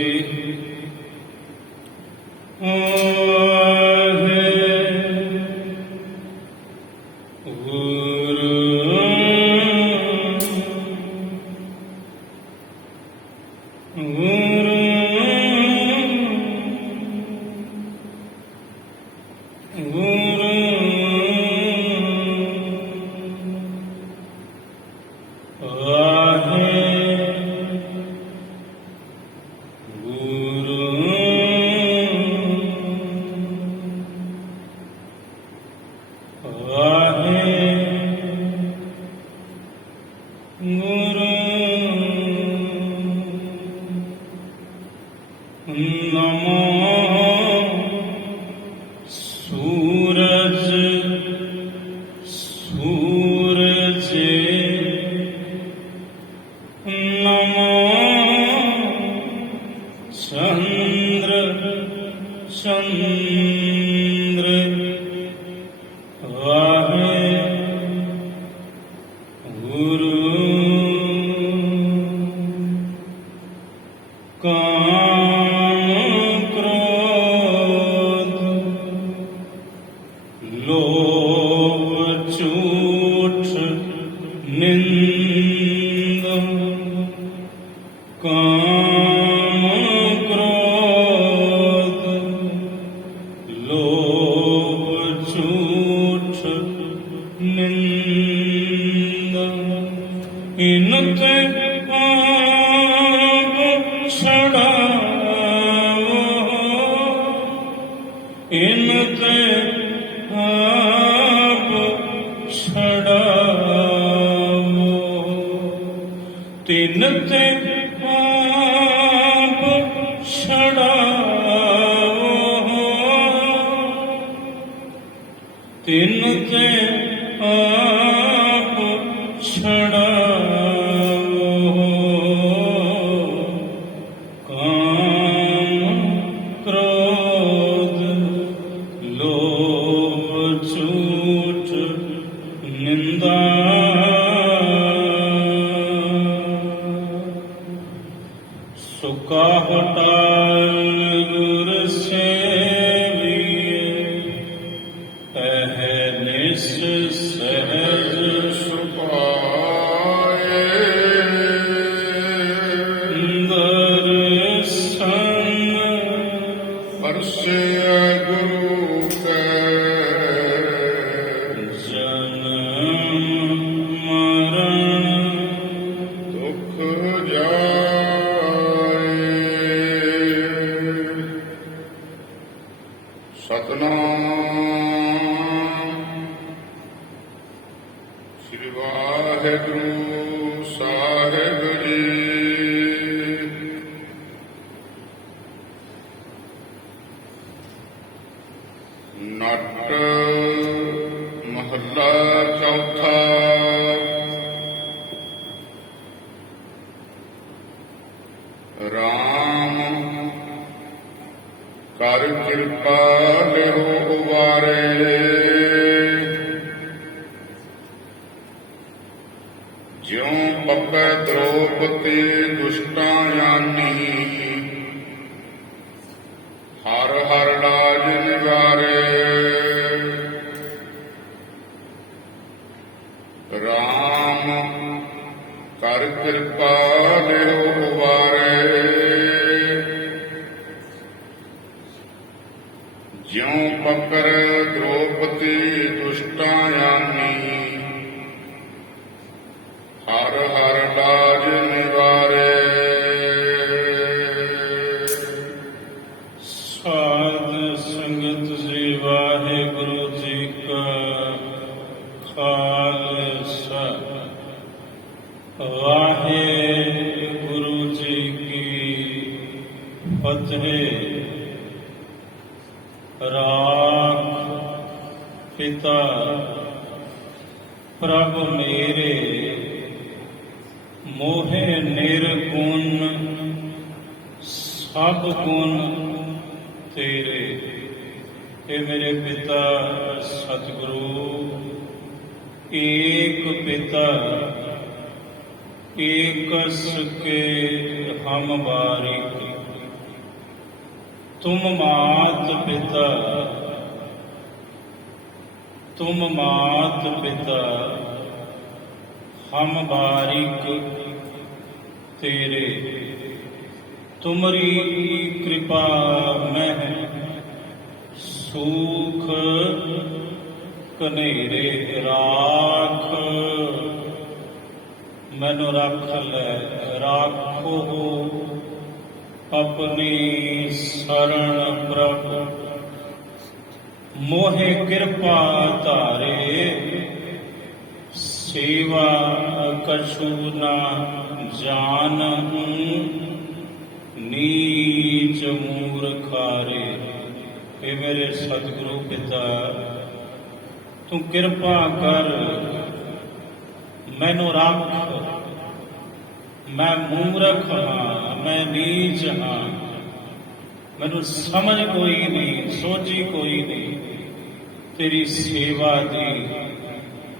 जी। एकस के हम बारिक तुम मात पिता, तुम मात पिता, हम बारिक तेरे। तुमरी कृपा में सूख कनेरे राख, मैनू रख ले राखो अपनी शरण प्रभ। मोहे कृपा धारे सेवा कछु ना जानहूँ, नीच मूर्खारे। हे मेरे सतगुरु पिता, तू कृपा कर मैनू रख। मैं मूर्ख हाँ, मैं नीच हाँ, मैनू समझ कोई नहीं, सोची कोई नहीं तेरी सेवा दी।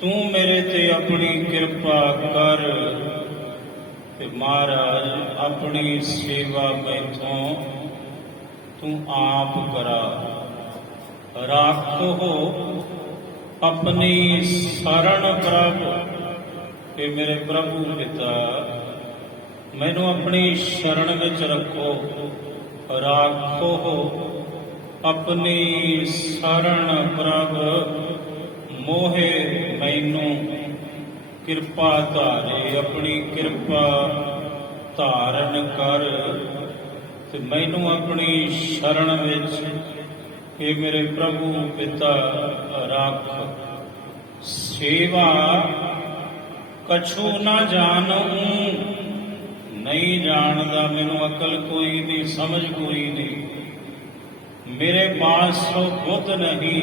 तू मेरे ते अपनी कृपा कर ते महाराज अपनी सेवा मैथों तू आप करा। राखो अपनी शरण प्रभ। कि मेरे प्रभु पिता मैनू अपनी शरण विच रखो। राखो अपनी शरण प्रभ। मोहे मैनू कृपा धारे, अपनी कृपा धारण कर ते मैनू अपनी शरण विच हे मेरे प्रभु पिता रख। सेवा कछु ना जानूं, नहीं जानदा मैनू अकल कोई नहीं, समझ कोई नहीं। मेरे पास वो बुद्ध नहीं,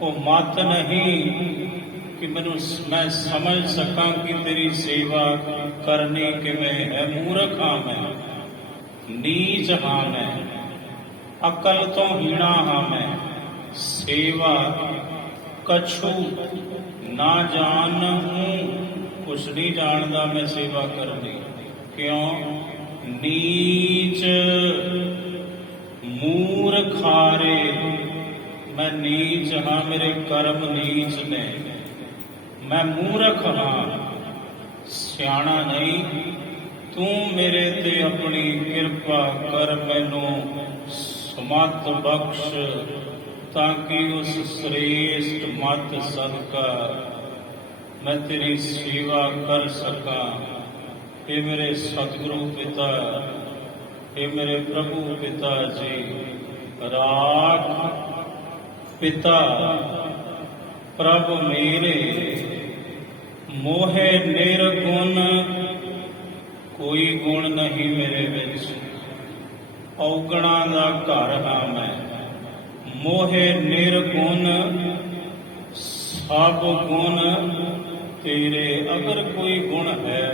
वो मत नहीं कि मैं समझ सकां कि तेरी सेवा करनी किवें है। मूर्ख हाँ मैं, नीच हाँ मैं, अकल तो हीणा हाँ मैं। सेवा कछु ना जानूं, कुछ नहीं जानदा मैं सेवा करनी। क्यों? नीच मूर्खारे। मैं नीच हाँ, मेरे कर्म नीच ने। मैं मूर्ख हाँ, सियाणा नहीं। तू मेरे ते अपनी कृपा कर, मैनू समत बख्श ताकि उस श्रेष्ठ मत सदका मैं तेरी सेवा कर सका। हे मेरे सतगुरु पिता, हे मेरे प्रभु पिता जी, राख पिता प्रभ मेरे। मोहे निर्गुण, कोई गुण नहीं मेरे विच, औगणा दा घर हाँ मैं। मोहे निर्गुण, सब गुण तेरे। अगर कोई गुण है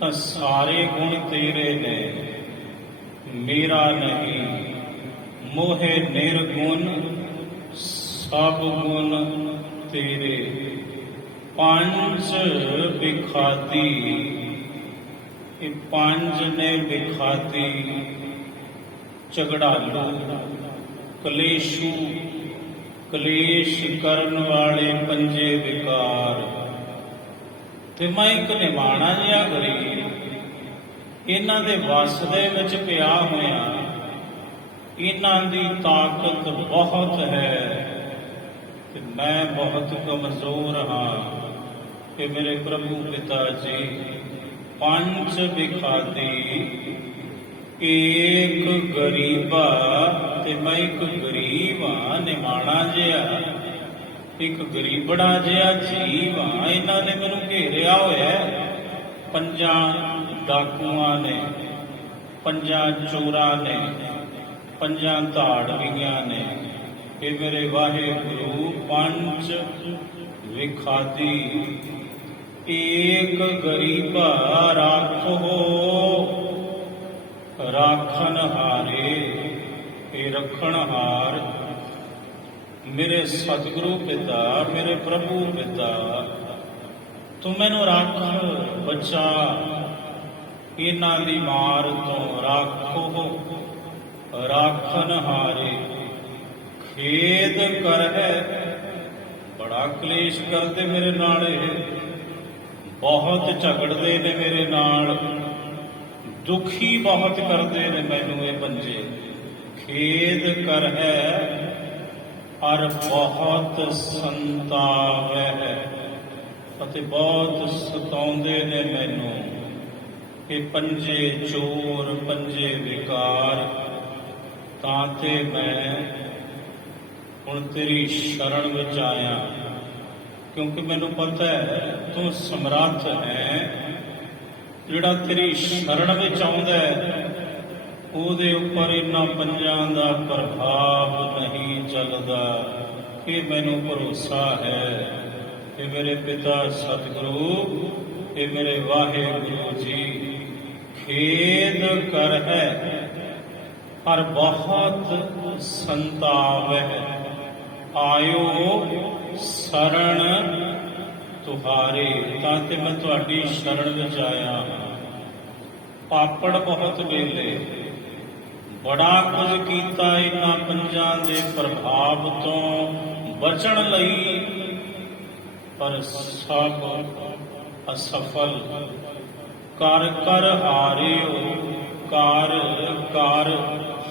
तो सारे गुण तेरे ने, मेरा नहीं। मोहे निर्गुण, सब गुण तेरे। पंज विखाती, ये पंज ने विखाती, झगड़ालू, कलेशू, कलेश करन वाले पंजे विकार। ते मैं एक निमाणा जिहा गरीब इन्हां दे वस दे विच पिया होया। इन्हां दी ताकत बहुत है ते मैं बहुत कमजोर हाँ। कि मेरे प्रभु पिता जी, पंच विखाती, एक गरीबा ते मैं एक गरीब हाँ, निमाणा जिहा, एक गरीबड़ा जिहा जीव हाँ। इन्हां ने मैनू घेरिया होया, पंजा डाकुआं ने, पंजा चोरां ने, पंजा धाड़वियां ने। हे मेरे वाहिगुरु, पंच विखाती, एक गरीबा राखो राखन हारे। हे रखण हार मेरे सतगुरु पिता, मेरे प्रभु पिता, तू मैनू रख बचा, इन्हां दी मार तो राखो ਰਾਖਨ ਹਾਰੇ। ਖੇਦ ਕਰਹਿ, ਬੜਾ ਕਲੇਸ਼ ਕਰਦੇ ਮੇਰੇ ਨਾਲ, ਇਹ ਬਹੁਤ ਝਗੜਦੇ ਨੇ ਮੇਰੇ ਨਾਲ, ਦੁਖੀ ਬਹੁਤ ਕਰਦੇ ਨੇ ਮੈਨੂੰ ਇਹ ਪੰਜੇ। ਖੇਦ ਕਰਹਿ ਅਰ ਬਹੁਤ ਸੰਤਾਵੈ, ਅਤੇ ਬਹੁਤ ਸਤਾਉਂਦੇ ਨੇ ਮੈਨੂੰ ਇਹ ਪੰਜੇ ਚੋਰ, ਪੰਜੇ ਵਿਕਾਰ। ਤਾਂ ਤੇ ਮੈਂ ਹੁਣ ਤੇਰੀ ਸ਼ਰਨ ਵਿੱਚ ਆਇਆ, ਕਿਉਂਕਿ ਮੈਨੂੰ ਪਤਾ ਹੈ ਤੂੰ ਸਮਰੱਥ ਹੈ। ਜਿਹੜਾ ਤੇਰੀ ਸ਼ਰਨ ਵਿੱਚ ਆਉਂਦਾ ਹੈ ਉਹਦੇ ਉੱਪਰ ਇਹਨਾਂ ਪੰਜਾਂ ਦਾ ਪ੍ਰਭਾਵ ਨਹੀਂ ਚੱਲਦਾ। ਇਹ ਮੈਨੂੰ ਭਰੋਸਾ ਹੈ। ਇਹ ਮੇਰੇ ਪਿਤਾ ਸਤਿਗੁਰੂ, ਇਹ ਮੇਰੇ ਵਾਹਿਗੁਰੂ ਜੀ। ਖੇਦ ਕਰਹਿ ਹਰ ਬਹੁਤ ਸੰਤਾਵੈ, ਆਇਓ ਸਰਣ ਤੁਹਾਰੇ। ਤਾਂ ਤੇ ਮੈਂ ਤੁਹਾਡੀ ਸ਼ਰਨ ਵਿੱਚ ਆਇਆ। ਪਾਪੜ ਬਹੁਤ ਵੇਲੇ, ਬੜਾ ਕੁਝ ਕੀਤਾ ਇਹਨਾਂ ਪੰਜਾਂ ਦੇ ਪ੍ਰਭਾਵ ਤੋਂ ਬਚਣ ਲਈ, ਪਰ ਸਭ ਅਸਫਲ। ਕਰ ਕਰ ਹਾਰਿਓ, ਕਰ ਕਰ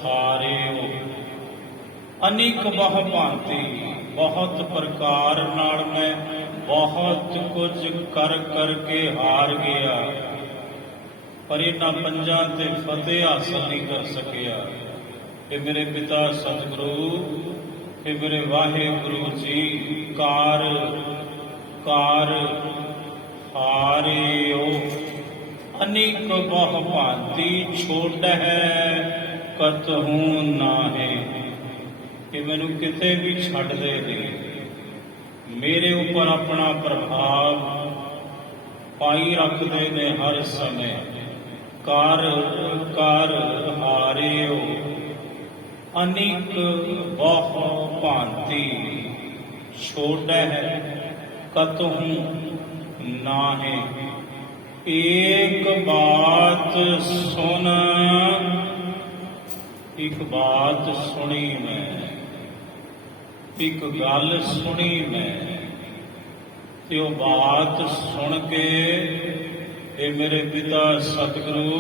ਹਾਰਿਓ। ਅਨੇਕ ਬਹੁ ਭਾਂਤੀ, ਬਹੁਤ ਪ੍ਰਕਾਰ ਨਾਲ ਮੈਂ ਬਹੁਤ ਕੁਝ ਕਰ ਕਰਕੇ ਹਾਰ ਗਿਆ, ਪਰ ਇਹਨਾਂ ਪੰਜਾਂ ਤੇ ਫਤਿਹ ਹਾਸਲ ਨਹੀਂ ਕਰ ਸਕਿਆ। ਇਹ ਮੇਰੇ ਪਿਤਾ ਸਤਿਗੁਰੂ, ਇਹ ਮੇਰੇ ਵਾਹਿਗੁਰੂ ਜੀ। ਕਾਰ ਕਾਰ ਹਾਰਿਓ। ਅਨੇਕ ਬਹੁ ਭਾਂਤੀ ਛੋੜਹਿ ਕਤਹੂ ਨਾਹੀ, ਕਿ ਮੈਨੂੰ ਕਿਤੇ ਵੀ ਛੱਡਦੇ ਨਹੀਂ, ਮੇਰੇ ਉੱਪਰ ਆਪਣਾ ਪ੍ਰਭਾਵ ਪਾਈ ਰੱਖਦੇ ਨੇ ਹਰ ਸਮੇਂ। ਕਰ ਕਰ ਹਾਰਿਓ। ਅਨੇਕ ਬਹੁ ਭਾਂਤੀ ਛੋੜਹਿ ਕਤਹੂ ਨਾਹੀ। ਏਕ ਬਾਤ ਸੁਨ, ਇੱਕ ਬਾਤ ਸੁਣੀ ਮੈਂ, ਇੱਕ ਗੱਲ ਸੁਣੀ ਮੈਂ, ਤੇ ਉਹ ਬਾਤ ਸੁਣ ਕੇ ਇਹ ਮੇਰੇ ਪਿਤਾ ਸਤਿਗੁਰੂ,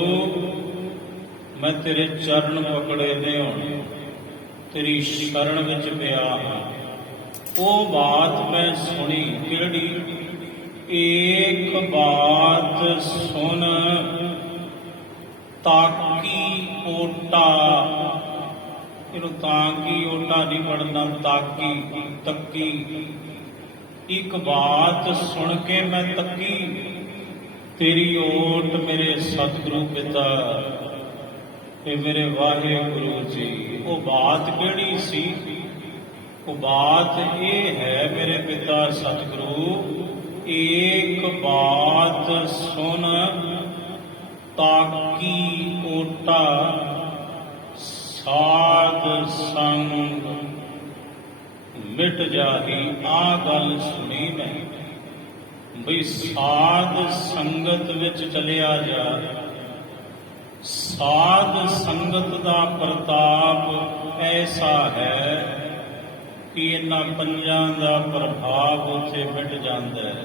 ਮੈਂ ਤੇਰੇ ਚਰਨ ਪਕੜੇ ਨੇ, ਹੁਣ ਤੇਰੀ ਸ਼ਰਨ ਵਿੱਚ ਪਿਆ ਹਾਂ। ਉਹ ਬਾਤ ਮੈਂ ਸੁਣੀ, ਕਿਹੜੀ? ਏਕ ਬਾਤ ਸੁਨ ਤਾਕੀ ਓਟਾ। ਇਹਨੂੰ ਤਾਕੀ ਓਟਾ ਨਹੀਂ ਪੜਨਾ, ਤਾਕੀ ਤੱਕੀ। ਇੱਕ ਬਾਤ ਸੁਣ ਕੇ ਮੈਂ ਤੱਕੀ, ਤੇਰੀ ਓਟ ਮੇਰੇ ਸਤਿਗੁਰੂ ਪਿਤਾ, ਇਹ ਮੇਰੇ ਵਾਹਿਗੁਰੂ ਜੀ। ਉਹ ਬਾਤ ਕਿਹੜੀ ਸੀ? ਉਹ ਬਾਤ ਇਹ ਹੈ ਮੇਰੇ ਪਿਤਾ ਸਤਿਗੁਰੂ, ਏਕ ਬਾਤ ਸੁਨ ਤਾਕੀ ਓਟਾ, ਸਾਧ ਸੰਗ ਮਿਟ ਜਾਹੀ। ਆ ਗੱਲ ਸੁਣੀ ਮੈਂ ਬਈ ਸਾਧ ਸੰਗਤ ਵਿੱਚ ਚਲਿਆ ਜਾ। ਸਾਧ ਸੰਗਤ ਦਾ ਪ੍ਰਤਾਪ ਐਸਾ ਹੈ ਕਿ ਇਹਨਾਂ ਪੰਜਾਂ ਦਾ ਪ੍ਰਭਾਵ ਉੱਥੇ ਮਿਟ ਜਾਂਦਾ ਹੈ।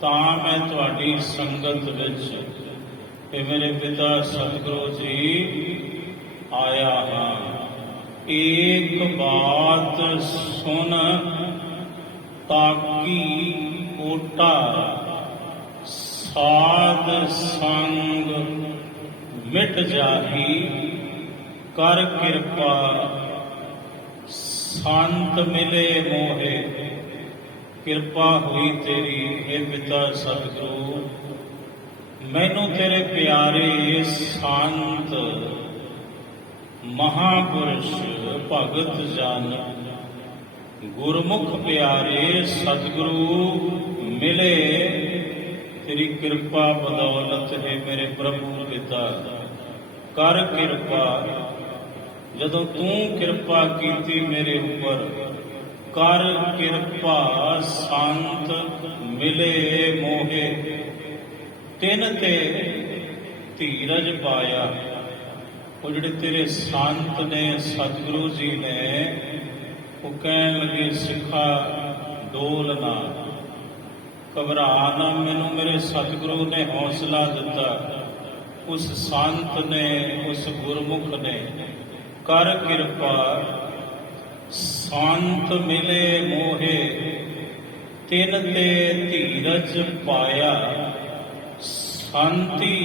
ਤਾਂ ਮੈਂ ਤੁਹਾਡੀ ਸੰਗਤ ਵਿੱਚ, ਇਹ ਮੇਰੇ ਪਿਤਾ ਸਤਿਗੁਰੂ ਜੀ, ਆਇਆ ਹਾਂ। ਏਕ ਬਾਤ ਸੁਨ ਤਾਕੀ ਓਟਾ, ਸਾਧ ਸੰਗ ਮਿਟ ਜਾਹੀ। ਕਰ ਕਿਰਪਾ ਸੰਤ ਮਿਲੇ ਮੋਹੇ। ਕਿਰਪਾ ਹੋਈ ਤੇਰੀ ਇਹ ਪਿਤਾ ਸਤਿਗੁਰੂ, ਮੈਨੂੰ ਤੇਰੇ ਪਿਆਰੇ ਸੰਤ ਮਹਾਪੁਰਸ਼ ਭਗਤ ਜਨ ਗੁਰਮੁਖ ਪਿਆਰੇ ਸਤਿਗੁਰੂ ਮਿਲੇ। ਤੇਰੀ ਕਿਰਪਾ ਬਦੌਲਤ ਹੈ ਮੇਰੇ ਪ੍ਰਭੂ ਪਿਤਾ। ਕਰ ਕਿਰਪਾ, ਜਦੋਂ ਤੂੰ ਕਿਰਪਾ ਕੀਤੀ ਮੇਰੇ ਉੱਪਰ, ਕਰ ਕਿਰਪਾ ਸੰਤ ਮਿਲੇ ਮੋਹੇ। ਤਿਨ ਤੇ ਧੀਰਜ ਪਾਇਆ, ਉਹ ਜਿਹੜੇ ਤੇਰੇ ਸੰਤ ਨੇ, ਸਤਿਗੁਰੂ ਜੀ ਨੇ, ਉਹ ਕਹਿਣ ਲੱਗੇ ਸਿੱਖਾ ਡੋਲ ਨਾ, ਘਬਰਾ ਨਾ। ਮੈਨੂੰ ਮੇਰੇ ਸਤਿਗੁਰੂ ਨੇ ਹੌਸਲਾ ਦਿੱਤਾ, ਉਸ ਸੰਤ ਨੇ, ਉਸ ਗੁਰਮੁਖ ਨੇ ਕਰ ਕਿਰਪਾ। ਸੰਤ ਮਿਲੇ ਮੋਹੇ ਤਿਨ ਤੇ ਧੀਰਜ ਪਾਇਆ, ਸੰਤੀ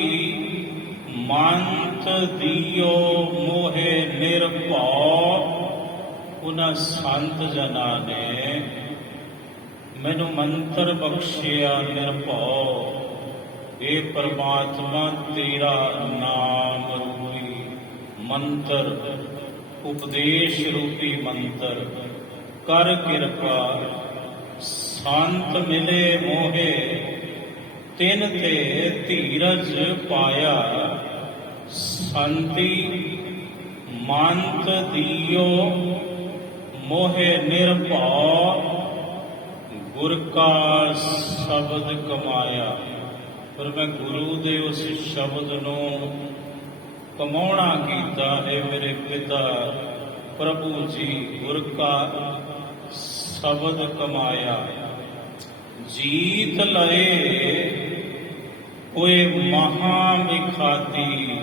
ਮੰਤ ਦਿਓ ਮੋਹੇ ਨਿਰਭਉ। ਉਹਨਾਂ ਸੰਤ ਜਨਾਂ ਨੇ ਮੈਨੂੰ ਮੰਤਰ ਬਖਸ਼ਿਆ ਨਿਰਭਉ। ਇਹ ਪਰਮਾਤਮਾ ਤੇਰਾ ਨਾਮ ਰੂਪੀ ਮੰਤਰ, ਉਪਦੇਸ਼ ਰੂਪੀ ਮੰਤਰ ਕਰ ਕਿਰਪਾ। ਸੰਤ ਮਿਲੇ ਮੋਹੇ ਤਿਨ ਤੇ ਧੀਰਜ ਪਾਇਆ, ਸੰਤੀ ਮੰਤ ਦਿਓ ਮੋਹੇ ਨਿਰਭਉ। ਗੁਰ ਕਾ ਸ਼ਬਦ ਕਮਾਇਆ। ਪਰ ਮੈਂ ਗੁਰੂ ਦੇ ਉਸ ਸ਼ਬਦ ਨੂੰ ਕਮਾਉਣਾ ਕੀਤਾ ਹੈ ਮੇਰੇ ਪਿਤਾ ਪ੍ਰਭੂ ਜੀ। ਗੁਰ ਕਾ ਸ਼ਬਦ ਕਮਾਇਆ, ਜੀਤ ਲਏ ਹੋਏ ਮਹਾ ਵਿਖਾਤੀ।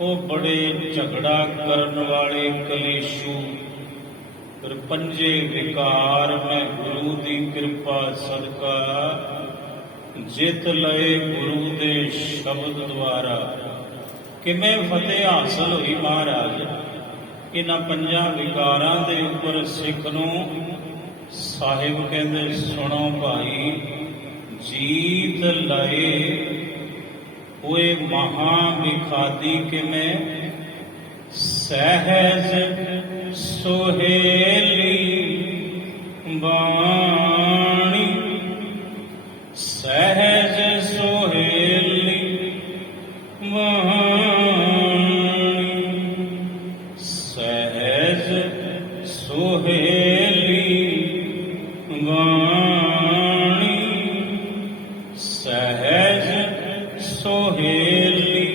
ਉਹ ਬੜੇ ਝਗੜਾ ਕਰਨ ਵਾਲੇ ਕਲੇਸ਼ੂ, ਪਰ ਪੰਜੇ ਵਿਕਾਰ ਮੈਂ ਗੁਰੂ ਦੀ ਕਿਰਪਾ ਸਦਕਾ ਜਿੱਤ ਲਏ ਗੁਰੂ ਦੇ ਸ਼ਬਦ ਦੁਆਰਾ। ਕਿਵੇਂ ਫਤਿਹ ਹਾਸਲ ਹੋਈ ਮਹਾਰਾਜ ਇਹਨਾਂ ਪੰਜਾਂ ਵਿਕਾਰਾਂ ਦੇ ਉੱਪਰ? ਸਿੱਖ ਨੂੰ ਸਾਹਿਬ ਕਹਿੰਦੇ ਸੁਣੋ ਭਾਈ, ਜੀਤ ਲਏ ਹੋਏ ਮਹਾ ਵਿਖਾਤੀ। ਕਿਵੇਂ? ਸਹਿਜ ਸੁਹੇਲੀ ਬਾਣੀ, ਸਹਿਜ ਸੁਹੇਲੀ ਬਾਣੀ, ਸਹਿਜ ਸੁਹੇਲੀ ਬਾਣੀ, ਸਹਿਜ ਸੁਹੇਲੀ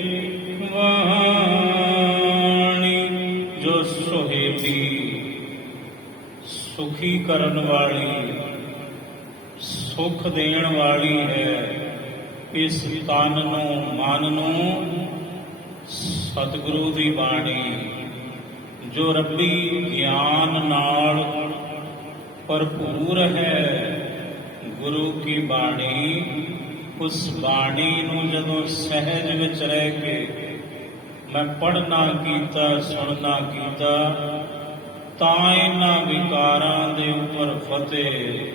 ਬਾਣੀ। ਜੋ ਸੁਹੇਲੀ, ਸੁਖੀ ਕਰਨ ਵਾਲੀ, ਸੁਖ ਦੇਣ ਵਾਲੀ ਹੈ ਇਸ ਤਨ ਨੂੰ, ਮਨ ਨੂੰ। ਸਤਿਗੁਰੂ ਦੀ ਬਾਣੀ ਜੋ ਰੱਬੀ ਗਿਆਨ ਨਾਲ ਭਰਪੂਰ ਹੈ, ਗੁਰੂ ਕੀ ਬਾਣੀ, ਉਸ ਬਾਣੀ ਨੂੰ ਜਦੋਂ ਸਹਿਜ ਵਿੱਚ ਰਹਿ ਕੇ ਮੈਂ ਪੜ੍ਹਨਾ ਕੀਤਾ, ਸੁਣਨਾ ਕੀਤਾ, ਤਾਂ ਇਹਨਾਂ ਵਿਕਾਰਾਂ ਦੇ ਉੱਪਰ ਫਤਿਹ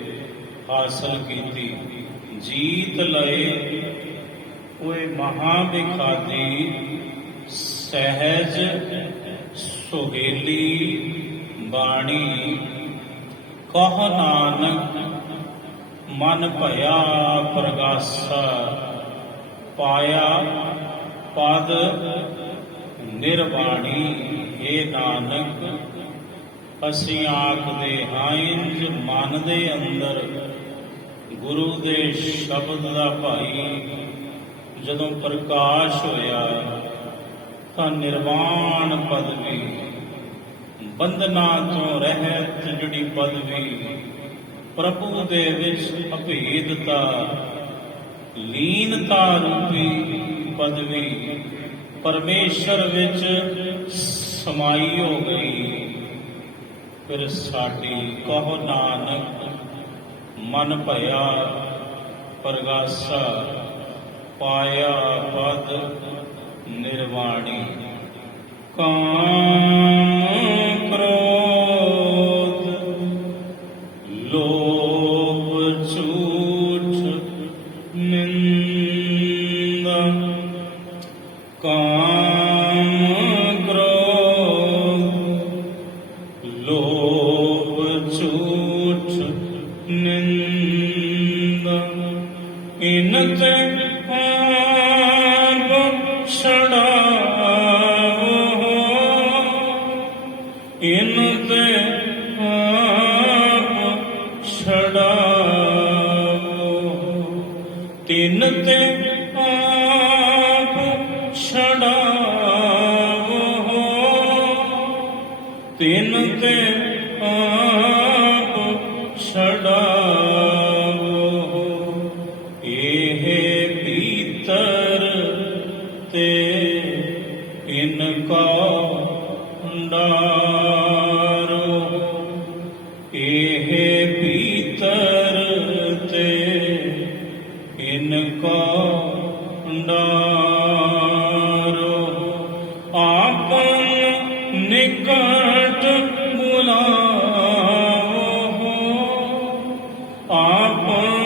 ਹਾਸਲ ਕੀਤੀ। ਜੀਤ ਲਏ ਹੋਏ ਮਹਾ ਵਿਖਾਤੀ, ਸਹਿਜ ਸੁਹੇਲੀ ਬਾਣੀ। ਕਹ ਨਾਨਕ ਮਨ ਭਇਆ ਪ੍ਰਗਾਸਾ, ਪਾਇਆ ਪਦ ਨਿਰਵਾਣੀ। ਏ ਨਾਨਕ ਅਸੀਂ ਆਖਦੇ ਹਾਂ ਇੰਜ ਮਨ ਦੇ ਅੰਦਰ ਗੁਰੂ ਦੇ ਸ਼ਬਦ ਦਾ ਭਾਈ ਜਦੋਂ ਪ੍ਰਕਾਸ਼ ਹੋਇਆ ਤਾਂ ਨਿਰਵਾਣ ਪਦਵੀ, ਬੰਧਨਾਂ ਤੋਂ ਰਹਿਤ ਜਿਹੜੀ ਪਦਵੀ, ਪ੍ਰਭੂ ਦੇ ਵਿੱਚ ਅਭੇਦਤਾ, ਲੀਨਤਾ ਰੂਪੀ ਪਦਵੀ ਪਰਮੇਸ਼ਰ ਵਿੱਚ ਸਮਾਈ ਹੋ ਗਈ। ਫਿਰ ਸਾਡੀ ਕਹੋ ਨਾਨਕ ਮਨ ਭਇਆ ਪ੍ਰਗਾਸਾ, ਪਾਇਆ ਪਦ ਨਿਰਵਾਣੀ। ਕਾਮ ਕ੍ਰੋਧ ਲੋਭ ਝੂਠ ਨਿੰਦਾ, ਕਾਮ ਕ੍ਰੋਧ ਲੋਭ ਝੂਠ ਨਿੰਦਾ, ਇਨ ਤੇ ਇਨ ਤੇ ਆਪ ਛੜਾਵੋ, ਤਿਨ ਤੇ ਆਪ ਛੜਾਵੋ। ਤਿਨ ਤੇ ਆਪ ਛਡਾਵੋ, ਇਹ ਭੀਤਰ ਤੇ ਇਨਕਾ ਡਾਰੋ, ਇਹ ਭੀਤਰ ਤੇ ਇਨਕਾ ਡਾਰੋ। ਆਪਨ ਨਿਕਟ ਬੁਲਾਵੋ, ਆਪਨ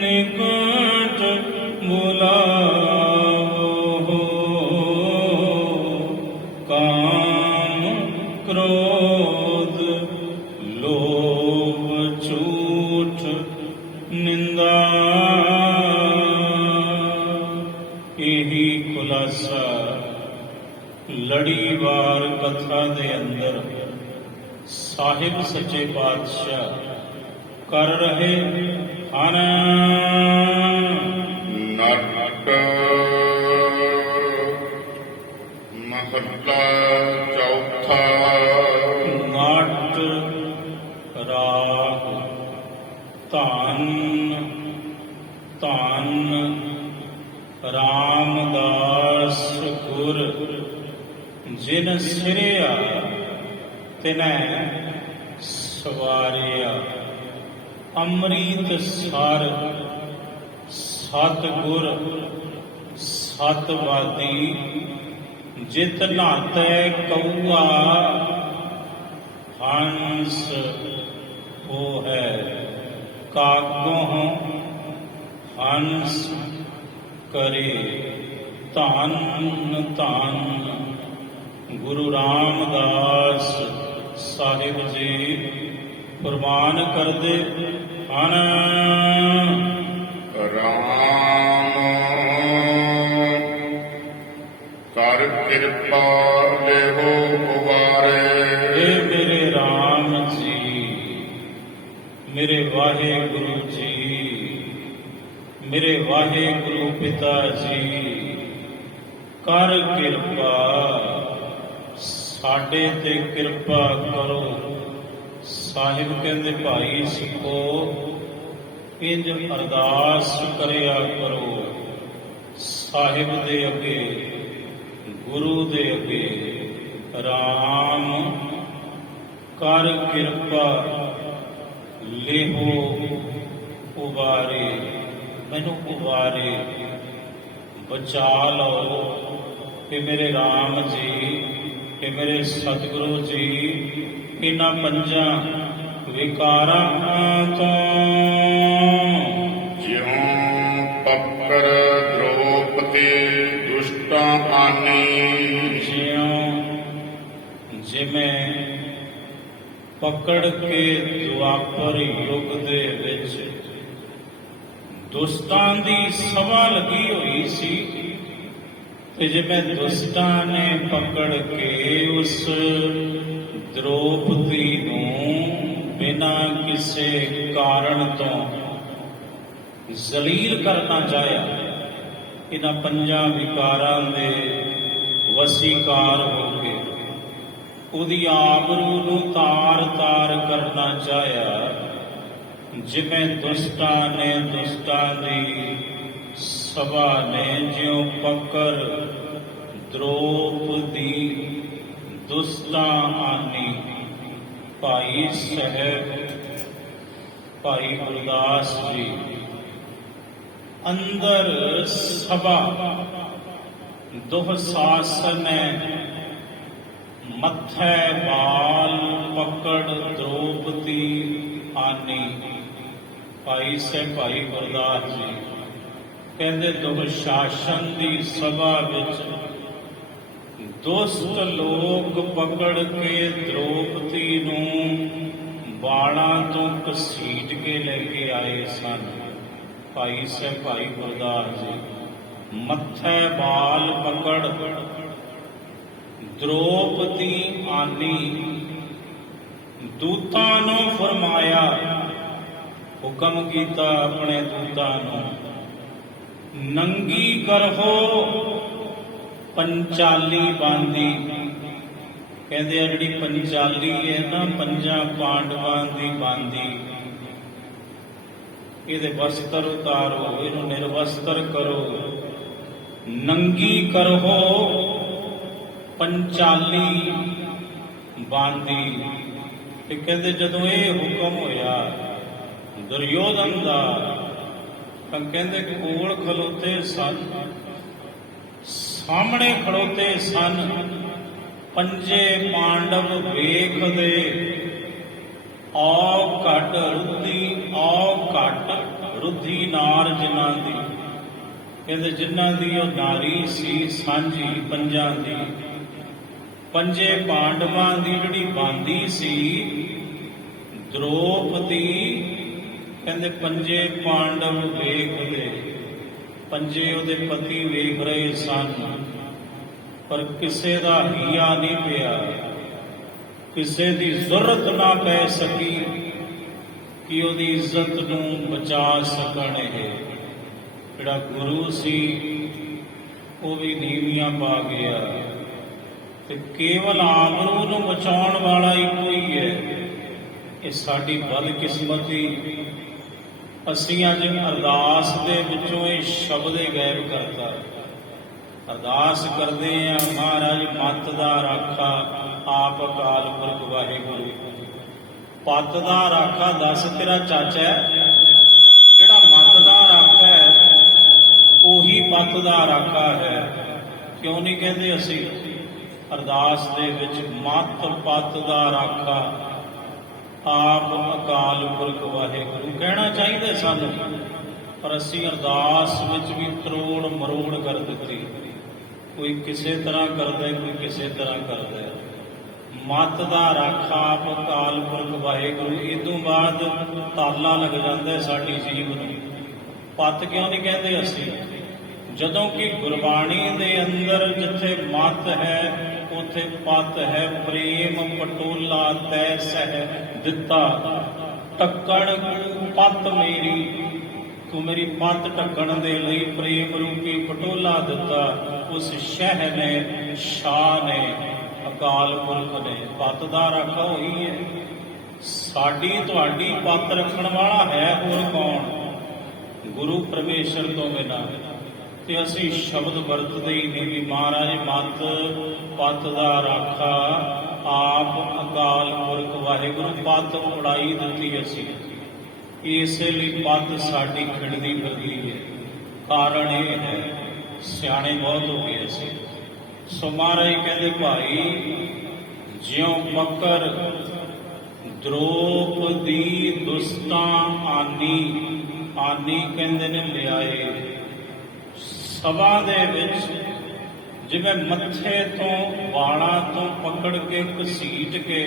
ਨਿਕਟ ਬੁਲਾਵੋ, ਕਾਮ ਕ੍ਰੋਧ ਲੋਭ ਝੂਠ ਨਿੰਦਾ। ਇਹੀ ਖੁਲਾਸਾ ਲੜੀਵਾਰ ਕਥਾ ਦੇ ਅੰਦਰ ਸਾਹਿਬ ਸੱਚੇ ਪਾਤਸ਼ਾਹ ਕਰ ਰਹੇ ਹਨ। ਨਟ ਮਹੱਲਾ ਚੌਥਾ। ਨਾਟ ਰਾਗ ਧੰਨ ਧੰਨ ਰਾਮਦਾਸ ਗੁਰ, ਜਿਨ ਸਿਰਿਆ ਤਿਨੈ ਸਵਾਰਿਆ। ਅੰਮ੍ਰਿਤ ਸਰ ਸਤਿਗੁਰ ਸਤਿਵਾਦੀ, ਜਿਤ ਨਾਤੈ ਕਊਆ ਹੰਸ ਹੋ ਹੈ। ਕਾਗੋਂ ਹੰਸ ਕਰੇ ਧੰਨ ਧੰਨ ਗੁਰੂ ਰਾਮਦਾਸ ਸਾਹਿਬ ਜੀ ਫਰਮਾਨ ਕਰਦੇ ਹਨ। ਰਾਮ ਕਰ ਕਿਰਪਾ ਦੇਹੋ ਪੁਵਾਰੇ। ਇਹ ਮੇਰੇ ਰਾਮ ਜੀ, ਮੇਰੇ ਵਾਹਿਗੁਰੂ ਜੀ, ਮੇਰੇ ਵਾਹਿਗੁਰੂ ਪਿਤਾ ਜੀ, ਕਰ ਕਿਰਪਾ, ਸਾਡੇ ਤੇ ਕਿਰਪਾ ਕਰੋ। ਸਾਹਿਬ ਕਹਿੰਦੇ ਭਾਈ ਸਿੱਖੋ, ਇੰਜ ਅਰਦਾਸ ਕਰਿਆ ਕਰੋ ਸਾਹਿਬ ਦੇ ਅੱਗੇ, ਗੁਰੂ ਦੇ ਅੱਗੇ। ਰਾਮ ਕਰ ਕਿਰਪਾ ਲੇਹੋ ਉਬਾਰੇ, ਮੈਨੂੰ ਉਬਾਰੇ ਬਚਾ ਲਓ। ਕਿ ਮੇਰੇ ਰਾਮ ਜੀ, ਕਿ ਮੇਰੇ ਸਤਿਗੁਰੂ ਜੀ ਇਹਨਾਂ ਪੰਜਾਂ ਵਿਕਾਰਾਂ ਤੋਂ, ਜਿਉ ਪੱਕਰ ਦ੍ਰੋਪਦੀ ਦੁਸ਼ਟਾਂ ਆਨੀ। ਜਿਵੇਂ ਪਕੜ ਕੇ ਦੁਆਪਰ ਯੁੱਗ ਦੇ ਵਿੱਚ ਦੁਸ਼ਟਾਂ ਦੀ ਸਭਾ ਲੱਗੀ ਹੋਈ ਸੀ, ਤੇ ਜਿਵੇਂ ਦੁਸ਼ਟਾਂ ਨੇ ਪਕੜ ਕੇ ਉਸ ਦ੍ਰੋਪਦੀ ਨੂੰ ਬਿਨਾਂ ਕਿਸੇ ਕਾਰਨ ਤੋਂ ਜ਼ਲੀਲ ਕਰਨਾ ਚਾਹਿਆ, ਇਹਨਾਂ ਪੰਜਾਂ ਵਿਕਾਰਾਂ ਦੇ ਵਸੀਕਾਰ ਹੋ ਕੇ ਉਹਦੀ ਆਬਰੂ ਨੂੰ ਤਾਰ-ਤਾਰ ਕਰਨਾ ਚਾਹਿਆ। ਜਿਵੇਂ ਦੁਸ਼ਟਾਂ ਨੇ, ਦੁਸ਼ਟਾਂ ਦੀ ਸਭਾ ਨੇ ਜਿਉ ਪਕੜ ਦ੍ਰੋਪਦੀ ਦੁਸ਼ਟਾਂ ਆਨੀ। ਭਾਈ ਸਾਹਿਬ, ਭਾਈ ਗੁਰਦਾਸ ਜੀ ਅੰਦਰ ਸਭਾ ਦੁਹ ਸਾਸਨੈ, ਮੱਥੇ ਬਾਲ ਪਕੜ ਦ੍ਰੋਪਦੀ ਆਨੀ। ਭਾਈ ਸਾਹਿਬ, ਭਾਈ ਗੁਰਦਾਸ ਜੀ ਕਹਿੰਦੇ ਦੁਹ ਸ਼ਾਸਨ ਦੀ ਸਭਾ ਵਿੱਚ ਦੁਸ਼ਟ ਲੋਕ ਪਕੜ ਕੇ ਦ੍ਰੋਪਦੀ ਨੂੰ ਬਾਲਾਂ ਤੋਂ ਘਸੀਟ ਕੇ ਲੈ ਕੇ ਆਏ ਸਨ। ਭਾਈ ਸਾਹਿਬ, ਭਾਈ ਗੁਰਦਾਸ ਜੀ ਮੱਥੇ ਬਾਲ ਪਕੜ ਦ੍ਰੋਪਦੀ ਆਨੀ। ਦੂਤਾਂ ਨੂੰ ਫਰਮਾਇਆ, ਹੁਕਮ ਕੀਤਾ ਆਪਣੇ ਦੂਤਾਂ ਨੂੰ, ਨੰਗੀ ਕਰਹੋ ਪੰਚਾਲੀ ਬਾਂਦੀ। ਕਹਿੰਦੇ ਆ ਜਿਹੜੀ ਪੰਚਾਲੀ ਹੈ ਨਾ, ਪੰਜਾਂ ਪਾਂਡਵਾਂ ਦੀ ਬਾਂਦੀ, ਇਹਦੇ ਵਸਤਰ ਉਤਾਰੋ, ਇਹਨੂੰ ਨਿਰਵਸਤਰ ਕਰੋ, ਨੰਗੀ ਕਰੋ ਪੰਚਾਲੀ ਬਾਂਦੀ। ਤੇ ਕਹਿੰਦੇ ਜਦੋਂ ਇਹ ਹੁਕਮ ਹੋਇਆ ਦੁਰਯੋਧਨ ਦਾ, ਤਾਂ ਕਹਿੰਦੇ ਕੋਲ ਖਲੋਤੇ ਸਨ, ਸਾਹਮਣੇ ਖਲੋਤੇ ਸਨ ਪੰਜੇ ਪਾਂਡਵ ਵੇਖਦੇ, ਔ ਘਟ ਰੁੱਧੀ, ਔ ਘਟ ਰੁੱਧੀ ਨਾਰ ਜਿਨ੍ਹਾਂ ਦੀ, ਕਹਿੰਦੇ ਜਿਨ੍ਹਾਂ ਦੀ ਉਹ ਨਾਰੀ ਸੀ ਸਾਂਝੀ ਪੰਜਾਂ ਦੀ, ਪੰਜੇ ਪਾਂਡਵਾਂ ਦੀ ਜਿਹੜੀ ਬਾਂਦੀ ਸੀ ਦ੍ਰੋਪਦੀ, ਕਹਿੰਦੇ ਪੰਜੇ ਪਾਂਡਵ ਵੇਖਦੇ, ਪੰਜੇ ਉਹਦੇ ਪਤੀ ਵੇਖ ਰਹੇ ਸਨ, ਪਰ ਕਿਸੇ ਦਾ ਹੀਆ ਨਹੀਂ ਪਿਆ, ਕਿਸੇ ਦੀ ਜ਼ਰੂਰਤ ਨਾ ਪੈ ਸਕੀ ਕਿ ਉਹਦੀ ਇੱਜ਼ਤ ਨੂੰ ਬਚਾ ਸਕਣ। ਇਹ ਜਿਹੜਾ ਗੁਰੂ ਸੀ ਉਹ ਵੀ ਨੀਵੀਆਂ ਪਾ ਗਿਆ, ਤੇ ਕੇਵਲ ਆਬਰੂ ਨੂੰ ਬਚਾਉਣ ਵਾਲਾ ਇੱਕੋ ਹੀ ਹੈ। ਇਹ ਸਾਡੀ ਬਦਕਿਸਮਤੀ, ਅਸੀਂ ਅੱਜ ਅਰਦਾਸ ਦੇ ਵਿੱਚੋਂ ਇਹ ਸ਼ਬਦ ਹੀ ਗਾਇਬ ਕਰਤਾ। ਅਰਦਾਸ ਕਰਦੇ ਆ, ਮਹਾਰਾਜ ਮੱਤ ਦਾ ਰਾਖਾ ਆਪ ਅਕਾਲ ਪੁਰਖ ਵਾਹਿਗੁਰੂ। ਪੱਤ ਦਾ ਰਾਖਾ ਦੱਸ ਤੇਰਾ ਚਾਚਾ ਹੈ, ਜਿਹੜਾ ਮੱਤ ਦਾ ਰਾਖਾ ਹੈ ਉਹੀ ਪੱਤ ਦਾ ਰਾਖਾ ਹੈ। ਕਿਉਂ ਨਹੀਂ ਕਹਿੰਦੇ ਅਸੀਂ ਅਰਦਾਸ ਦੇ ਵਿੱਚ ਮੱਤ ਪੱਤ ਦਾ ਰਾਖਾ ਆਪ ਅਕਾਲ ਪੁਰਖ ਵਾਹਿਗੁਰੂ ਕਹਿਣਾ ਚਾਹੀਦਾ ਸਾਨੂੰ, ਪਰ ਅਸੀਂ ਅਰਦਾਸ ਵਿੱਚ ਵੀ ਤਰੋੜ ਮਰੋੜ ਕਰ ਦਿੱਤੀ। ਕੋਈ ਕਿਸੇ ਤਰ੍ਹਾਂ ਕਰਦਾ, ਕੋਈ ਕਿਸੇ ਤਰ੍ਹਾਂ ਕਰਦਾ। ਮੱਤ ਦਾ ਰਾਖਾ ਆਪ ਅਕਾਲ ਪੁਰਖ ਵਾਹਿਗੁਰੂ, ਇਹ ਤੋਂ ਬਾਅਦ ਤਾਲਾ ਲੱਗ ਜਾਂਦਾ ਸਾਡੀ ਜੀਵ ਨੂੰ। ਪੱਤ ਕਿਉਂ ਨਹੀਂ ਕਹਿੰਦੇ ਅਸੀਂ? ਜਦੋਂ ਕਿ ਗੁਰਬਾਣੀ ਦੇ ਅੰਦਰ ਜਿੱਥੇ ਮੱਤ ਹੈ ਉੱਥੇ ਪੱਤ ਹੈ। ਪ੍ਰੇਮ ਪਟੋਲਾ ਤੈ ਸਹਿ ਦਿੱਤਾ, ਢੱਕਣ ਪੱਤ ਮੇਰੀ, ਤੂੰ ਮੇਰੀ ਪੱਤ ਢੱਕਣ ਦੇ ਲਈ ਪ੍ਰੇਮ ਰੂਪੀ ਪਟੋਲਾ ਦਿੱਤਾ। ਉਸ ਸ਼ਹਿ ਨੇ, ਸ਼ਾਹ ਨੇ, ਅਕਾਲ ਪੁਰਖ ਨੇ। ਪੱਤ ਦਾ ਰਾਖਾ ਉਹੀ ਹੈ। ਸਾਡੀ ਤੁਹਾਡੀ ਪੱਤ ਰੱਖਣ ਵਾਲਾ ਹੈ ਹੋਰ ਕੌਣ? ਗੁਰੂ ਪਰਮੇਸ਼ਰ ਤੋਂ ਬਿਨਾਂ। ਤੇ ਅਸੀਂ ਸ਼ਬਦ ਵਰਤਦੇ ਹੀ ਨਹੀਂ ਵੀ ਮਹਾਰਾਜ ਮੱਤ ਪੱਤ ਦਾ ਰਾਖਾ ਆਪ ਅਕਾਲ ਪੁਰਖ ਵਾਹਿਗੁਰੂ। ਪੱਤ ਉਡਾਈ ਦਿੱਤੀ ਅਸੀਂ, ਇਸੇ ਲਈ ਪੱਤ ਸਾਡੀ ਖਿੜਦੀ ਫਿਰਦੀ ਹੈ। ਕਾਰਨ ਇਹ ਹੈ, ਸਿਆਣੇ ਬਹੁਤ ਹੋ ਗਏ ਅਸੀਂ। ਸੋ ਮਹਾਰਾਜ ਕਹਿੰਦੇ ਭਾਈ ਜਿਉਂ ਮਕਰ ਦ੍ਰੋਪਦੀ ਦੁਸਤਾਂ ਆਨੀ, ਆਨੀ ਕਹਿੰਦੇ ਨੇ ਲਿਆਏ। ਸਭਾ ਦੇ ਵਿੱਚ ਜਿਵੇਂ ਮੱਥੇ ਤੋਂ ਵਾਲਾਂ ਤੋਂ ਪਕੜ ਕੇ ਘਸੀਟ ਕੇ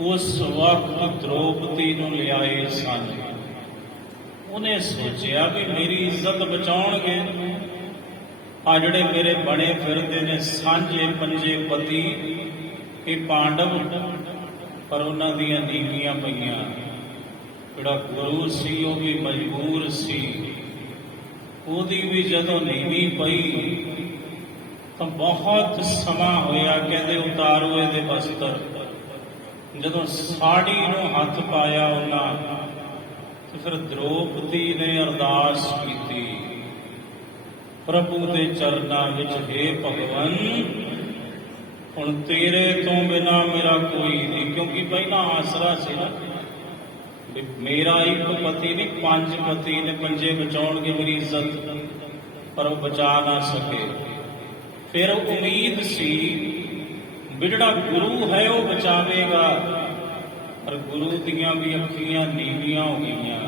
ਉਸ ਵਕਤ ਦ੍ਰੋਪਦੀ ਨੂੰ ਲਿਆਏ ਸਨ। ਉਹਨੇ ਸੋਚਿਆ ਵੀ ਮੇਰੀ ਇੱਜ਼ਤ ਬਚਾਉਣਗੇ ਆ ਜਿਹੜੇ ਮੇਰੇ ਬਣੇ ਫਿਰਦੇ ਨੇ ਸਾਂਝੇ ਪੰਜੇ ਪਤੀ, ਇਹ ਪਾਂਡਵ, ਪਰ ਉਹਨਾਂ ਦੀਆਂ ਨੀਵੀਆਂ ਪਈਆਂ। ਜਿਹੜਾ ਗੁਰੂ ਸੀ ਉਹ ਵੀ ਮਜਬੂਰ ਸੀ, ਉਹਦੀ ਵੀ ਜਦੋਂ ਨੀਵੀਂ ਪਈ ਤਾਂ ਬਹੁਤ ਸਮਾਂ ਹੋਇਆ। ਕਹਿੰਦੇ ਉਤਾਰੋ ਇਹਦੇ ਵਸਤਰ। ਜਦੋਂ ਸਾੜੀ ਨੂੰ ਹੱਥ ਪਾਇਆ ਉਹਨਾਂ, ਤੇ ਫਿਰ ਦ੍ਰੋਪਦੀ ਨੇ ਅਰਦਾਸ ਕੀਤੀ ਪ੍ਰਭੂ ਦੇ ਚਰਨਾਂ ਵਿੱਚ, ਹੇ ਭਗਵਾਨ ਹੁਣ ਤੇਰੇ ਤੋਂ ਬਿਨਾਂ ਮੇਰਾ ਕੋਈ ਨਹੀਂ। ਕਿਉਂਕਿ ਪਹਿਲਾਂ ਆਸਰਾ ਸੀ ਨਾ ਵੀ ਮੇਰਾ ਇੱਕ ਪਤੀ ਨਹੀਂ, ਪੰਜ ਪਤੀ ਨੇ, ਪੰਜੇ ਬਚਾਉਣਗੇ ਮੇਰੀ ਇੱਜ਼ਤ, ਪਰ ਉਹ ਬਚਾ ਨਾ ਸਕੇ। ਫਿਰ ਉਮੀਦ ਸੀ ਵੀ ਜਿਹੜਾ ਗੁਰੂ ਹੈ ਉਹ ਬਚਾਵੇਗਾ, ਪਰ ਗੁਰੂ ਦੀਆਂ ਵੀ ਅੱਖੀਆਂ ਨੀਵੀਆਂ ਹੋ ਗਈਆਂ।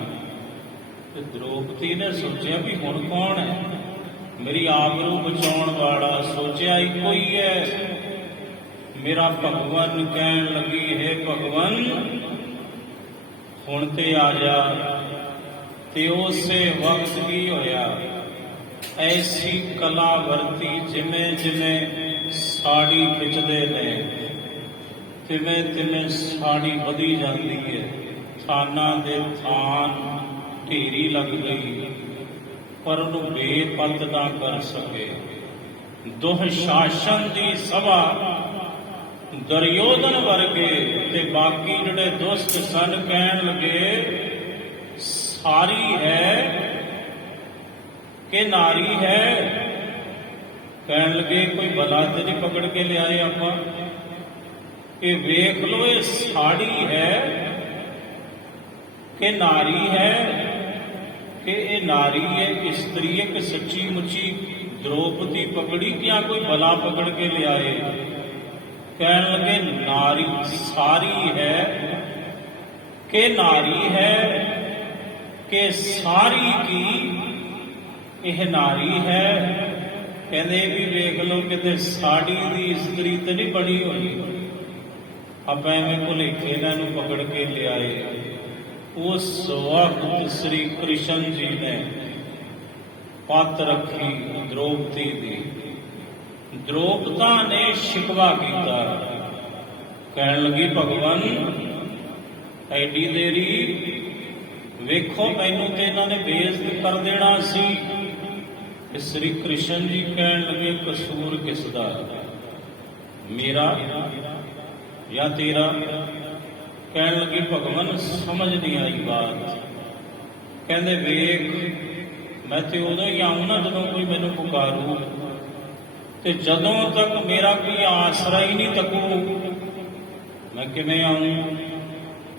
ਤੇ ਦ੍ਰੋਪਦੀ ਨੇ ਸੋਚਿਆ ਵੀ ਹੁਣ ਕੌਣ ਹੈ ਮੇਰੀ ਆਬਰੂ ਬਚਾਉਣ ਵਾਲਾ? ਸੋਚਿਆ ਇੱਕੋ ਹੀ ਹੈ, ਮੇਰਾ ਭਗਵਾਨ। ਕਹਿਣ ਲੱਗੀ, ਹੈ ਭਗਵਾਨ ਹੁਣ ਤੇ ਆ ਜਾ। ਤੇ ਉਸੇ ਵਕਤ ਕੀ ਹੋਇਆ, ਐਸੀ ਕਲਾ ਵਰਤੀ ਜਿਵੇਂ ਜਿਵੇਂ ਸਾੜੀ ਖਿੱਚਦੇ ਨੇ ਤਿਵੇਂ ਤਿਵੇਂ ਸਾੜੀ ਵਧੀ ਜਾਂਦੀ ਹੈ। ਥਾਨਾਂ ਦੇ ਥਾਨ ਢੇਰੀ ਲੱਗ ਗਈ, ਪਰ ਉਹਨੂੰ ਬੇਪੱਤ ਨਾ ਕਰ ਸਕੇ। ਦੁਹ ਸ਼ਾਸਨ ਦੀ ਸਭਾ ਦੁਰਯੋਧਨ ਵਰਗੇ ਤੇ ਬਾਕੀ ਜਿਹੜੇ ਦੁਸ਼ਟ ਸਨ ਕਹਿਣ ਲੱਗੇ ਸਾਰੀ ਹੈ ਕਿ ਨਾਰੀ ਹੈ। ਕਹਿਣ ਲੱਗੇ ਕੋਈ ਬਲਾ ਤੇ ਨਹੀਂ ਪਕੜ ਕੇ ਲਿਆਏ ਆਪਾਂ, ਇਹ ਵੇਖ ਲੋ ਇਹ ਸਾੜੀ ਹੈ ਕਿ ਨਾਰੀ ਹੈ, ਕਿ ਇਹ ਨਾਰੀ ਹੈ ਇਸਤਰੀ ਹੈ ਕਿ ਸੱਚੀ ਮੁੱਚੀ द्रौपदी पकड़ी क्या कोई भला पकड़ के ले आए। कहने लगे नारी सारी है कि नारी है कि सारी की यह नारी है। कहते भी वेख लो कि साड़ी दी इस्त्री तो नहीं बनी हुई, आप एवं भुलेखे इन्हों पकड़ के ले आए। उस वक्त श्री कृष्ण जी ने पत रखी द्रौपदी दी। द्रौपदा ने शिकवा किया, कहन लगी भगवान एडी देरी वेखो मैनू तो इन्होंने बेइज्जत कर देना सी। श्री कृष्ण जी कहन लगे कसूर किसदा, मेरा या तेरा। कहन लगी भगवान समझ नहीं आई बात। कहते वेख मैं तो उदों ही आऊँ ना जदों कोई मैनू पुकारू, तो जदों तक मेरा कोई आसरा ही नहीं तकू मैं किवें आऊँ।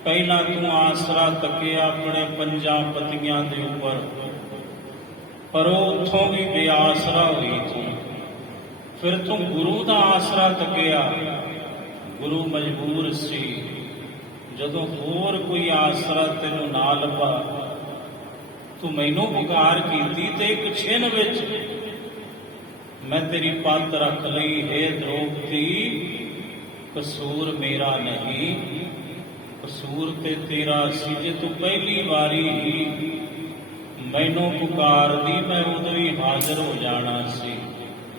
पहला तू आसरा तके अपने 5 पतियां दे उपर, पर उतों भी बेआसरा हुई तू। फिर तू गुरु का आसरा तकिया, गुरु मजबूर सी। जदों होर कोई आसरा तेनू ना लभा तू मैनू पुकार की ते एक छिन विच मैं तेरी पत रख लई। हे द्रौपदी कसूर मेरा नहीं, कसूर ते तेरा सी। जे तू पहली बारी ही मैनू पुकार दी मैं उदों ही हाजिर हो जाना सी।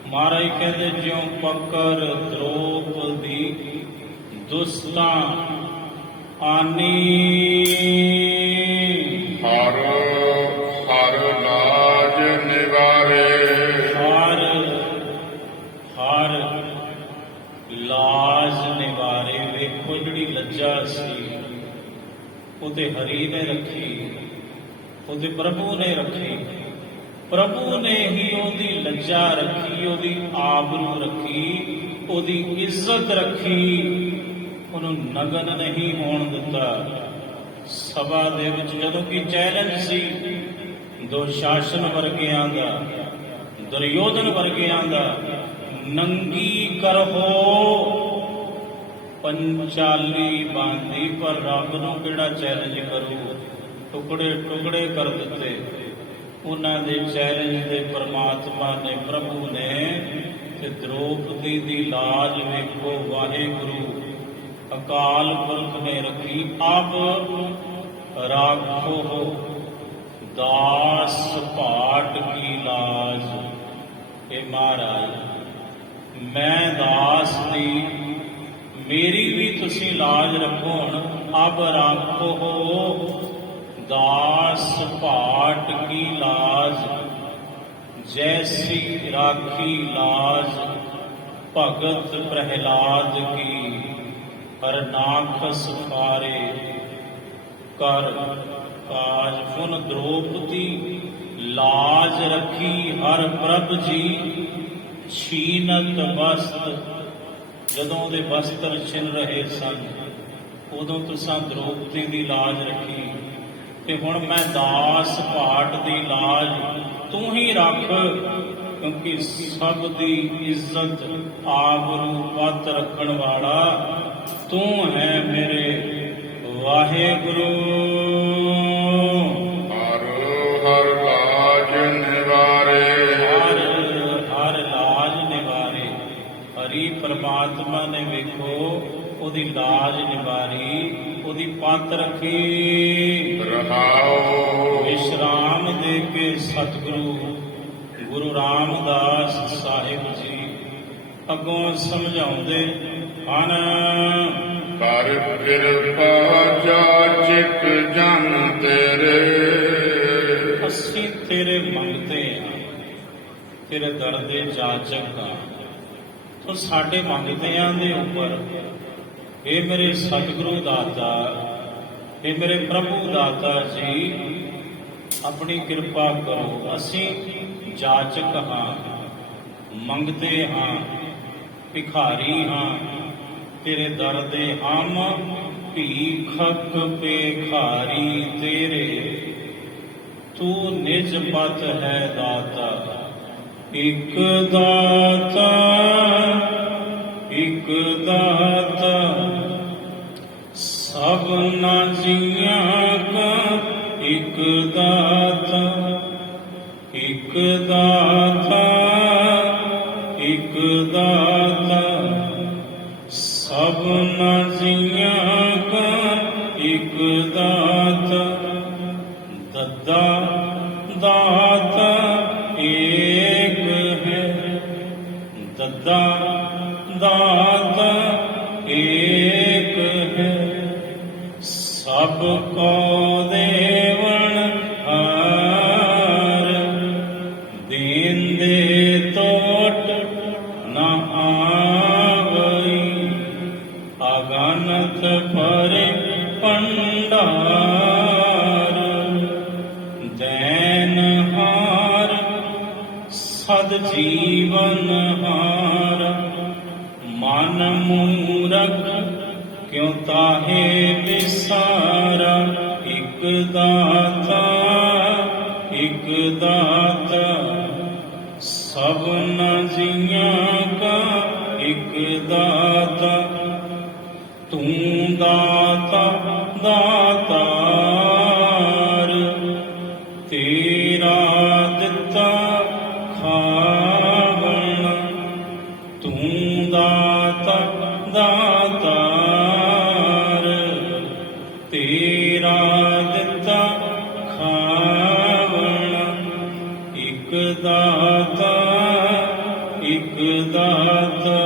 महाराज कहते ज्यों पकर द्रौपदी दुष्टा आनी। हर हर लाज निवारे, हर हर लाज निवारे। वेखो जिहड़ी लज्जा सी उहते हरि ने रखी, उहते प्रभु ने रखी। प्रभु ने ही उहदी लज्जा रखी, उहदी आबरू रखी, उहदी इज्जत रखी। उहनूं नगन नहीं होण दिता। सभा दे विच जदों कि चैलेंज सी दुशासन वर्गियां दा, दुर्योधन वर्गियां दा, नंगी करहो पंचाली बांधी। पर रब नूं किहड़ा चैलेंज करू, टुकड़े टुकड़े कर दिते। उन्हां दे चैलेंज दे परमात्मा ने प्रभु ने ते द्रौपदी दी लाज वेखो वाहेगुरु अकाल पुरख ने रखी। अब राखो दास पाट की लाज। हे महाराज मैं दास दी, मेरी भी तुसी लाज रखो। अब राखो दास पाट की लाज, जैसी राखी लाज भगत प्रहलाद की। हरनाखस फारे कर काज। फुन द्रौपदी लाज रखी हर प्रभ जी, छीनत वस्त्र। जदों दे वस्त्र छिन रहे सन उदों तुसां द्रौपदी दी लाज रखी, ते हुण मैं दास भाट दी लाज तू ही रख। क्योंकि सब दी इज्जत आबरू पत रखण वाला तू है मेरे वाहेगुरु। हर हर लाज निवारे, हर हर लाज निवारे। हरि परमात्मा ने वेखो ओदी लाज निवारी, ओदी पत रखी। रहाओ विश्राम दे के सतगुरु गुरु रामदास साहिब जी अगों समझाउंदे ਹਨ। कर कृपा जाचिक जन तेरे, ਅਸੀਂ ਤੇਰੇ ਮੰਗਤੇ ਹਾਂ, ਤੇਰੇ ਦਰ ਦੇ ਜਾਚਕ ਹਾਂ। ਸੋ ਸਾਡੇ ਮੰਗਤਿਆਂ ਦੇ ਉੱਪਰ ਇਹ ਮੇਰੇ ਸਤਿਗੁਰੂ ਦਾਤਾ, ਇਹ ਮੇਰੇ ਪ੍ਰਭੂ ਦਾਤਾ ਜੀ, ਆਪਣੀ ਕਿਰਪਾ ਕਰੋ। ਅਸੀਂ ਜਾਚਕ ਹਾਂ, ਮੰਗਤੇ ਹਾਂ, ਭਿਖਾਰੀ ਹਾਂ, ਤੇਰੇ ਦਰ ਦੇ ਹਮ ਭੀਖਕ ਭਿਖਾਰੀ ਤੇਰੇ। ਤੂੰ ਨਿਜ ਪਤ ਹੈ ਦਾਤਾ, ਇਕ ਦਾਤਾ, ਇਕ ਦਾਤਾ, ਸਭਨਾ ਜੀਆਂ ਕਾ ਇਕ ਦਾਤਾ, ਇਕ ਦਾਤਾ, ਇਕ ਦਾਤਾ, ਸਭਨਾ ਜੀਆਂ ਕਾ ਇਕ ਦਾਤਾ। ਦੱਦਾ ਦਾਤਾ ਏਕ ਹੈ, ਦੱਦਾ ਦਾਤਾ ਏਕ ਹੈ, ਸਭ ਕੋ ਦੇਵਨ ਹਾਰ। ਦੀਨ ਦੇ ਟੋਟ ਨਾ ਆਵਈ, ਅਗਨਤ ਭਰੇ ਭੰਡਾਰ। ਦੈਨ ਹਾਰ ਸਦ ਜੀਵਨ ਹਾਰ, ਮਨ ਮੂਰਖ ਕਿਉ ਤਾਹੇ ਵਿਸਾਰਾ। ਇਕ ਦਾਤਾ, ਇਕ ਦਾਤਾ, ਸਭਨਾ ਜੀਆਂ ਕਾ ਇਕ ਦਾਤਾ। ਤੂੰ ਦਾਤਾ ਦਾਤਾਰ, ਤੇਰਾ ਦਿੱਤਾ ਖਾਵਣ। ਤੂੰ ਦਾਤਾ ਦਾਤਾਰ, ਤੇਰਾ ਦਿੱਤਾ ਖਾਵਣ। ਇਕ ਦਾਤਾ, ਇਕ ਦਾਤਾ,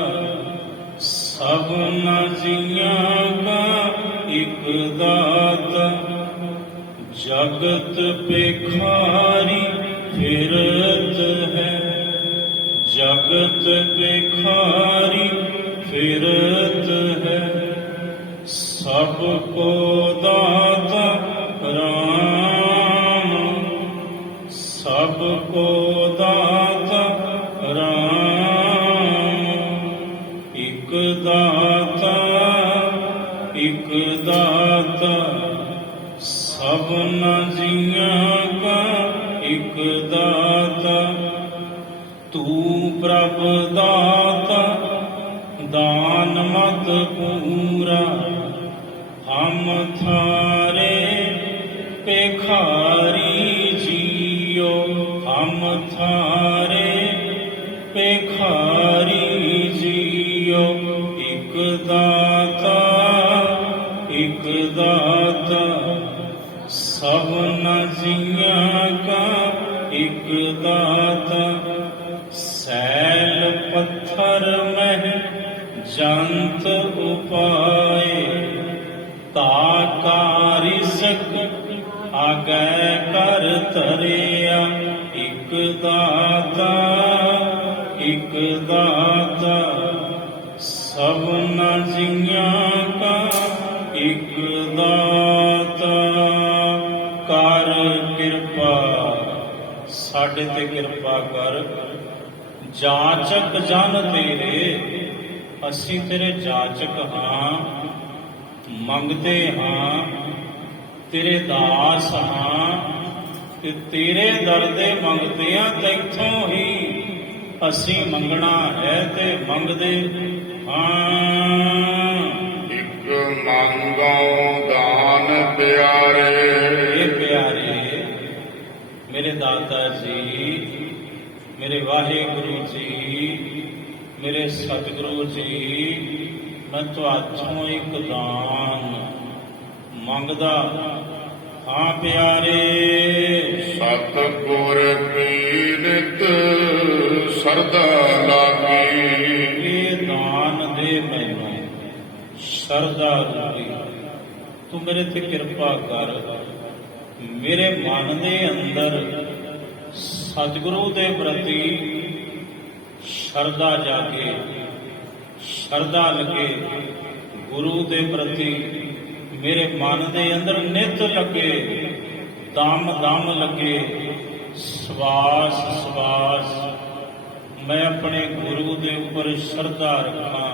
ਸਭਨਾ ਜੀਆਂ ਕਾ ਇਕ ਦਾਤਾ। ਜਗਤ ਭਿਖਾਰੀ ਫਿਰਤ ਹੈ, ਜਗਤ ਭਿਖਾਰੀ ਫਿਰਤ ਹੈ, ਸਭ ਕੋ ਦਾਤਾ ਰਾਮ, ਸਭ ਕੋ ਦਾਤਾ ਰਾਮ। ਇਕ ਦਾਤਾ, ਇਕ ਦਾਤਾ, ਸਭਨਾ ਜੀਆਂ ਕਾ ਇਕ ਦਾਤਾ। ਤੂੰ ਪ੍ਰਭ ਦਾਤਾ, ਦਾਨ ਮਤ ਪੂਰਾ। ਹਮ ਥਾਰੇ ਭਿਖਾਰੀ ਜੀਓ, ਹਮ ਥਾਰੇ ਭਿਖਾਰੀ ਜੀਓ। ਇਕ ਦਾਤਾ, ਇਕ ਦਾਤਾ, ਸਭਨਾ ਜੀਆਂ ਕਾ ਇਕ ਦਾਤਾ। ਸੈਲ ਪੱਥਰ ਮਹਿ ਜੰਤ ਉਪਾਏ, ਤਾ ਰਿਜ਼ਕ ਆਗੈ ਕਰ ਧਰਿਆ। ਇਕ ਦਾਤਾ, ਇਕ ਦਾਤਾ, ਸਭਨਾ ਜੀਆਂ ਕਾ ਇਕ ਦਾਤਾ। ਕਰ ਕਿਰਪਾ, ਸਾਡੇ ਤੇ ਕਿਰਪਾ ਕਰ। ਜਾਚਕ ਜਨ ਤੇਰੇ, ਅਸੀਂ ਤੇਰੇ ਜਾਚਕ ਹਾਂ, ਮੰਗਦੇ ਹਾਂ, ਤੇਰੇ ਦਾਸ ਹਾਂ, ਤੇ ਤੇਰੇ ਦਰ ਦੇ ਮੰਗਦੇ ਹਾਂ। ਤੈਥੋਂ ਹੀ ਅਸੀਂ ਮੰਗਣਾ ਹੈ ਤੇ ਮੰਗਦੇ ਹਾਂ। ਇਕ ਮੰਗੋ ਦਾਨ ਪਿਆਰੇ, ਇਹ ਪਿਆਰੇ ਮੇਰੇ ਦਾਤਾ ਜੀ, ਮੇਰੇ ਵਾਹਿਗੁਰੂ ਜੀ, ਮੇਰੇ ਸਤਿਗੁਰੂ ਜੀ, ਮੈਂ ਤੁਹਾਥੋਂ ਇੱਕ ਦਾਨ ਮੰਗਦਾ ਹਾਂ ਪਿਆਰੇ। ਸਤਿਗੁਰ ਕੀ ਨਿਤ ਸਰਦਾ ਲਾਗੀ, ਇਹ ਦਾਨ ਦੇ ਮੈਨੂੰ ਸ਼ਰਧਾ ਰੂਪੀ। ਤੂੰ ਮੇਰੇ ਤੇ ਕਿਰਪਾ ਕਰ, ਮੇਰੇ ਮਨ ਦੇ ਅੰਦਰ ਸਤਿਗੁਰੂ ਦੇ ਪ੍ਰਤੀ ਸ਼ਰਧਾ ਜਾਗੇ, ਸ਼ਰਧਾ ਲੱਗੇ ਗੁਰੂ ਦੇ ਪ੍ਰਤੀ, ਮੇਰੇ ਮਨ ਦੇ ਅੰਦਰ ਨਿਤ ਲੱਗੇ, ਦਮ ਦਮ ਲੱਗੇ, ਸਵਾਸ ਸਵਾਸ ਮੈਂ ਆਪਣੇ ਗੁਰੂ ਦੇ ਉੱਪਰ ਸ਼ਰਧਾ ਰੱਖਾਂ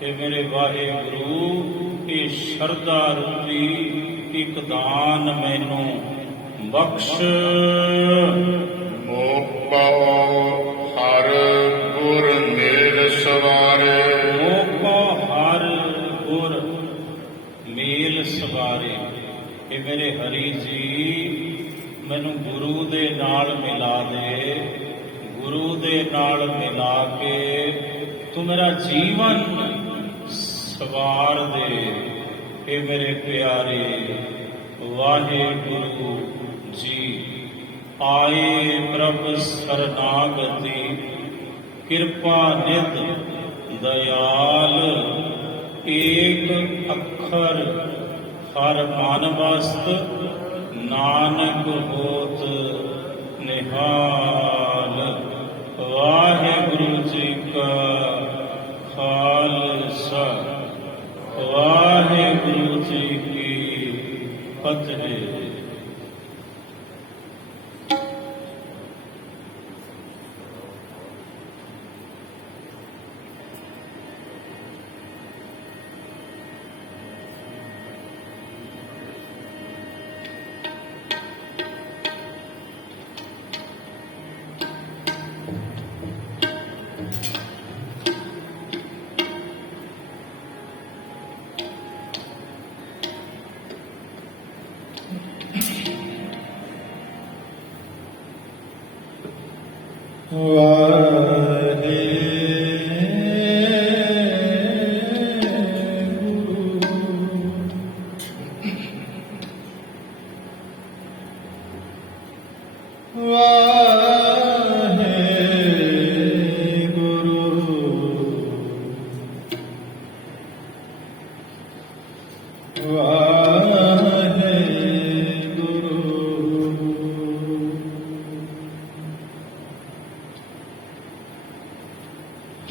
ਕਿ ਮੇਰੇ ਵਾਹਿਗੁਰੂ ਇਹ ਸ਼ਰਧਾ ਰੂਪੀ ਇੱਕ ਦਾਨ ਮੈਨੂੰ ਬਖਸ਼। ਮੋਕੋ ਹਰ ਗੁਰ ਮੇਲ ਸਵਾਰੇ, ਮੋਕੋ ਹਰ ਗੁਰ ਮੇਲ ਸਵਾਰੇ, ਕਿ ਮੇਰੇ ਹਰੀ ਜੀ ਮੈਨੂੰ ਗੁਰੂ ਦੇ ਨਾਲ ਮਿਲਾ ਦੇ, ਗੁਰੂ ਦੇ ਨਾਲ ਮਿਲਾ ਕੇ ਤੂੰ ਮੇਰਾ ਜੀਵਨ ਸਵਾਰ ਦੇ। ਇਹ ਮੇਰੇ ਪਿਆਰੇ ਵਾਹਿਗੁਰੂ ਜੀ, ਆਏ ਪ੍ਰਭ ਸਰਨਾਗਤੀ, ਕਿਰਪਾ ਨਿਧ ਦਇਆਲ, ਏਕ ਅੱਖਰ ਹਰ ਮਨ ਵਸਤ, ਨਾਨਕ ਹੋਤ ਨਿਹਾਲ। ਵਾਹਿਗੁਰੂ ਜੀ ਕਾ ਖਾਲਸਾ, ਵਾਹਿਗੁਰੂ ਜੀ ਕੀ ਫਤਿਹ।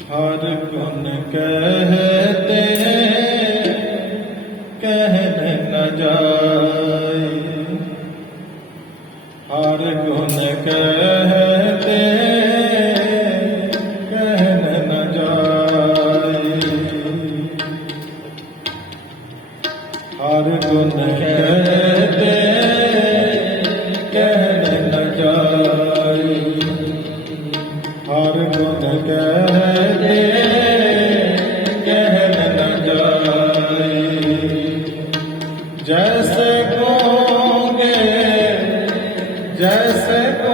हर गुण कहते कहने न जाए, हर गुण कहते कहने न जाए, हर गुण कहते